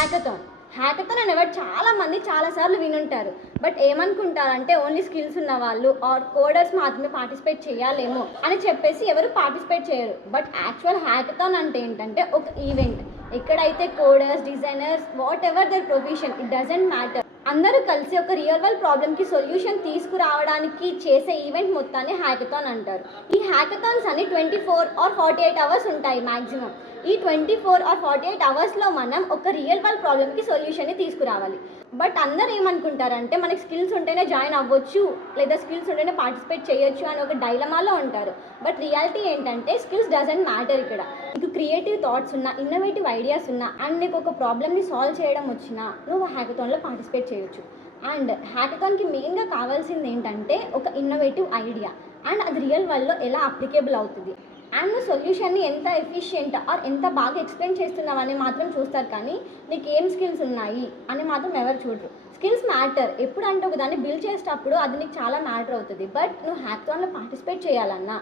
Hackathon అనేవాడు చాలామంది చాలాసార్లు వినుంటారు. బట్ ఏమనుకుంటారంటే ఓన్లీ స్కిల్స్ ఉన్న వాళ్ళు ఆర్ కోడర్స్ మాత్రమే పార్టిసిపేట్ చేయాలేమో అని చెప్పేసి ఎవరు పార్టిసిపేట్ చేయరు. బట్ యాక్చువల్ హ్యాకథాన్ అంటే ఏంటంటే ఒక ఈవెంట్. ఎక్కడైతే coders, designers, what ever there profession, it doesn't matter, అందరూ కలిసి ఒక రియల్ వరల్డ్ ప్రాబ్లమ్కి సొల్యూషన్ తీసుకురావడానికి చేసే ఈవెంట్ మొత్తాన్ని హ్యాకథాన్ అంటారు. ఈ హ్యాకథాన్స్ అన్ని 24 or 48 hours ఉంటాయి మ్యాక్సిమం. ఈ 24 or 48 hours మనం ఒక రియల్ వరల్డ్ ప్రాబ్లమ్కి సొల్యూషన్ని తీసుకురావాలి. బట్ అందరూ ఏమనుకుంటారంటే మనకి స్కిల్స్ ఉంటేనే జాయిన్ అవ్వచ్చు లేదా స్కిల్స్ ఉంటేనే పార్టిసిపేట్ చేయొచ్చు అని ఒక డైలమాలో ఉంటారు. బట్ రియాలిటీ ఏంటంటే స్కిల్స్ డజంట్ మ్యాటర్. ఇక్కడ నీకు క్రియేటివ్ థాట్స్ ఉన్నా, ఇన్నోవేటివ్ ఐడియాస్ ఉన్నా అండ్ నీకు ఒక ప్రాబ్లమ్ని సాల్వ్ చేయడం వచ్చినా నువ్వు హ్యాకథాన్లో పార్టిసిపేట్ చేయొచ్చు. అండ్ హ్యాకథాన్కి మెయిన్గా కావాల్సింది ఏంటంటే ఒక ఇన్నోవేటివ్ ఐడియా అండ్ అది రియల్ వరల్డ్లో ఎలా అప్లికేబుల్ అవుతుంది అండ్ నువ్వు సొల్యూషన్ని ఎంత ఎఫిషియెంట్ ఆర్ ఎంత బాగా ఎక్స్ప్లెయిన్ చేస్తున్నావు అని మాత్రం చూస్తారు, కానీ నీకు ఏం స్కిల్స్ ఉన్నాయి అని మాత్రం ఎవరు చూడరు. స్కిల్స్ మ్యాటర్ ఎప్పుడంటే ఒక దాన్ని బిల్డ్ చేసేటప్పుడు అది నీకు చాలా మ్యాటర్ అవుతుంది. బట్ నువ్వు హ్యాకథాన్లో పార్టిసిపేట్ చేయాలన్నా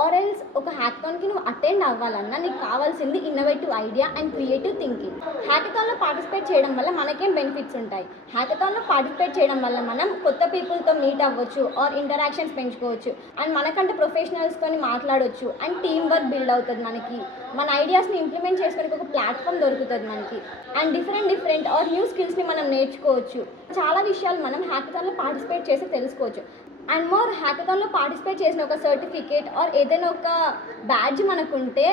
ఆర్ ఎల్స్ ఒక హ్యాకథాన్కి నువ్వు అటెండ్ అవ్వాలన్నా నీకు కావాల్సింది innovative idea and creative thinking. హ్యాకథాన్లో పార్టిసిపేట్ చేయడం వల్ల మనకేం బెనిఫిట్స్ ఉంటాయి? హ్యాకథాన్లో పార్టిసిపేట్ చేయడం వల్ల మనం కొత్త పీపుల్తో మీట్ అవ్వచ్చు ఆర్ ఇంటరాక్షన్స్ పెంచుకోవచ్చు అండ్ మనకంటే ప్రొఫెషనల్స్తో మాట్లాడవచ్చు అండ్ టీమ్ వర్క్ బిల్డ్ అవుతుంది. మన ఐడియాస్ని ఇంప్లిమెంట్ చేసుకోవడానికి ఒక ప్లాట్ఫామ్ దొరుకుతుంది మనకి అండ్ డిఫరెంట్ ఆర్ న్యూ స్కిల్స్ని మనం నేర్చుకోవచ్చు. చాలా విషయాలు మనం హ్యాకథాన్లో పార్టిసిపేట్ చేసి తెలుసుకోవచ్చు. అండ్ మోర్ హ్యాకథాన్లో పార్టిసిపేట్ చేసిన ఒక సర్టిఫికేట్ ఆర్ ఏదైనా ఒక బ్యాడ్జ్ మనకుంటే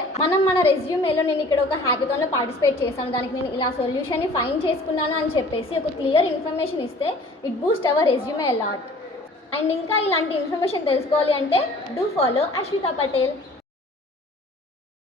మన రెజ్యూమేలో నేను ఇక్కడ ఒక హ్యాకథాన్లో పార్టిసిపేట్ చేశాను, దానికి నేను ఇలా సొల్యూషన్ని ఫైండ్ చేసుకున్నాను అని చెప్పేసి ఒక క్లియర్ ఇన్ఫర్మేషన్ ఇస్తే it Boost hour resume lot. And ఇంకా ఇలాంటి ఇన్ఫర్మేషన్ తెలుసుకోవాలి అంటే డూ ఫాలో అశ్వితా పటేల్.